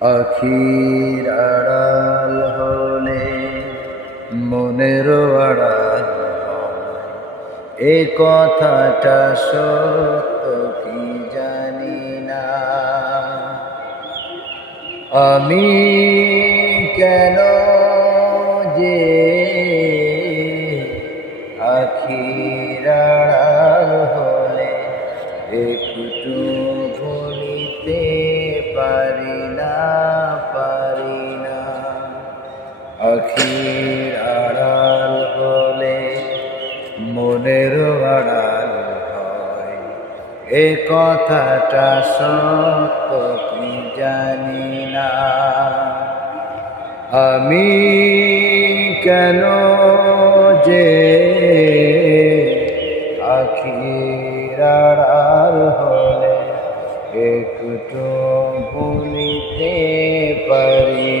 আখির আড়াল হলে মনের আড়াল হয়, এ কথাটা সত্য কি জানি না। আমি কেন যে আখির আড়াল হলে একটু ভুলিতে পারি না। আখির আড়াল হলে মনের আড়াল হয়, এ কথাটা সত্য কি জানি না। আমি কেন যে আখির আড়াল হলে একটু ভুলিতে পারি